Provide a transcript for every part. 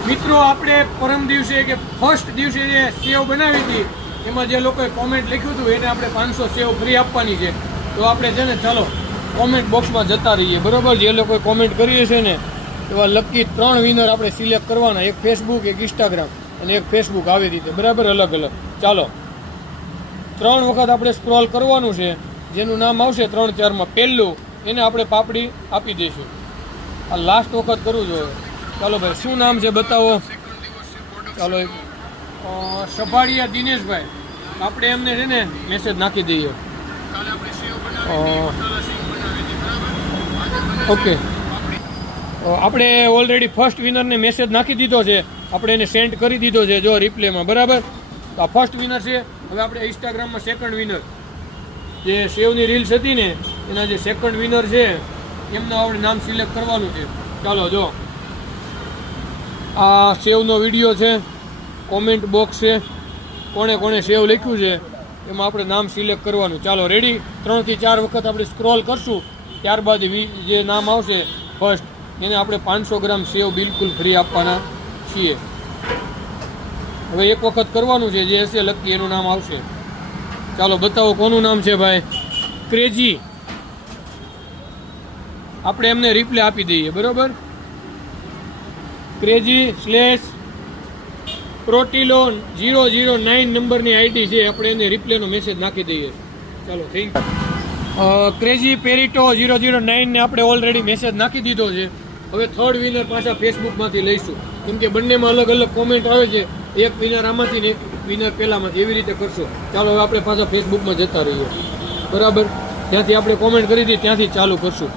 મિત્રો આપણે પરમ દિવસે કે ફર્સ્ટ દિવસે જે સેવ બનાવી હતી એમાં જે લોકોએ કોમેન્ટ લખ્યું હતું એને આપણે 500 સેવ ફ્રી આપવાની છે. તો આપણે છે ને ચાલો કોમેન્ટ બોક્સમાં જતા રહીએ, બરાબર. જે લોકોએ કોમેન્ટ કરી છે ને એવા લકી 3 વિનર આપણે સિલેક્ટ કરવાના, એક ફેસબુક, એક ઇન્સ્ટાગ્રામ અને એક ફેસબુક, આવી રીતે, બરાબર, અલગ અલગ. ચાલો 3 વખત આપણે સ્ક્રોલ કરવાનું છે. જેનું નામ આવશે 3-4માં પહેલું એને આપણે પાપડી આપી દઈશું. આ લાસ્ટ વખત કરવું જોઈએ. ચાલો ભાઈ, શું નામ છે બતાવો. ચાલો સભાડિયા દિનેશભાઈ, આપણે એમને છે ને મેસેજ નાખી દઈએ. ઓકે, આપણે ઓલરેડી ફર્સ્ટ વિનરને મેસેજ નાખી દીધો છે, આપણે એને સેન્ડ કરી દીધો છે જો રિપ્લેમાં, બરાબર. તો આ ફર્સ્ટ વિનર છે. હવે આપણે ઇન્સ્ટાગ્રામમાં સેકન્ડ વિનર, જે સેવની રીલ્સ હતી ને એના જે સેકન્ડ વિનર છે એમનું આપણે નામ સિલેક્ટ કરવાનું છે. ચાલો જો આ સેવનો વિડીયો છે, કોમેન્ટ બોક્સ છે, કોણે કોણે સેવ લખ્યું છે એમાં આપણે નામ સિલેક્ટ કરવાનું. ચાલો રેડી. 3 થી 4 વખત આપણે સ્ક્રોલ કરશું, ત્યારબાદ જે નામ આવશે ફર્સ્ટ એને આપણે 500 ગ્રામ સેવ બિલકુલ ફ્રી આપવાના છીએ. હવે એક વખત કરવાનું છે, જે હશે લકી એનું નામ આવશે. ચાલો બતાવો કોનું નામ છે ભાઈ. ક્રેજી, આપણે એમને રિપ્લે આપી દઈએ, બરાબર. ક્રેજી /પ્રોટીલો 009 નંબરની આઈડી છે, આપણે એને રિપ્લેનો મેસેજ નાખી દઈએ. ચાલો થેન્ક યુ. ક્રેજી પેરિટો 009 ને આપણે ઓલરેડી મેસેજ નાખી દીધો છે. હવે થર્ડ વિનર પાછા ફેસબુકમાંથી લઈશું, કેમ કે બંનેમાં અલગ અલગ કોમેન્ટ આવે છે. એક વિનર આમાંથી ને એક વિનર પહેલામાંથી, એવી રીતે કરશો. ચાલો હવે આપણે પાછા ફેસબુકમાં જતા રહીએ, બરાબર. ત્યાંથી આપણે કોમેન્ટ કરી હતી ત્યાંથી ચાલુ કરશું.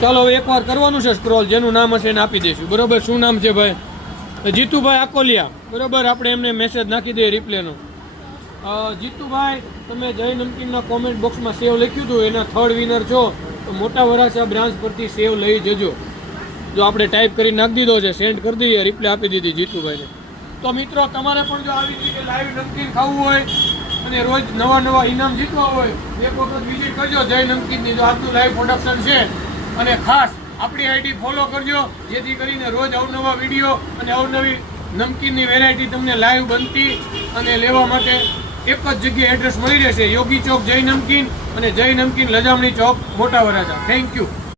ચાલો હવે એકવાર કરવાનું છે સ્ક્રોલ, જેનું નામ હશે એને આપી દઈશું, બરાબર. શું નામ છે ભાઈ? જીતુભાઈ આકોલિયા, બરાબર. આપણે એમને મેસેજ નાખી દઈએ રિપ્લેનો. જીતુભાઈ, તમે જય નમકીનના કોમેન્ટ બોક્સમાં સેવ લખ્યું હતું, એના થર્ડ વિનર છો, તો મોટા વરાછા બ્રાન્ચ પરથી સેવ લઈ જજો. જો આપણે ટાઈપ કરી નાખી દીધો છે, સેન્ડ કરી દઈએ, રિપ્લે આપી દીધી જીતુભાઈને. તો મિત્રો તમારે પણ જો આવી રીતે લાઈવ નમકીન ખાવું હોય અને રોજ નવા ઇનામ જીતવા હોય, એક વખત વિઝિટ કરજો જય નમકીનની. જો આજનું લાઈવ પ્રોડક્શન છે, અને ખાસ આપણી આઈડી ફોલો કરજો, જેથી કરીને રોજ અવનવા વિડીયો અને અવનવી નમકીનની વેરાયટી તમને લાઈવ બનતી અને લેવા માટે એક જ જગ્યાએ એડ્રેસ મળી રહેશે. યોગી ચોક જય નમકીન અને જય નમકીન લજામણી ચોક મોટા વરાછા. Thank you.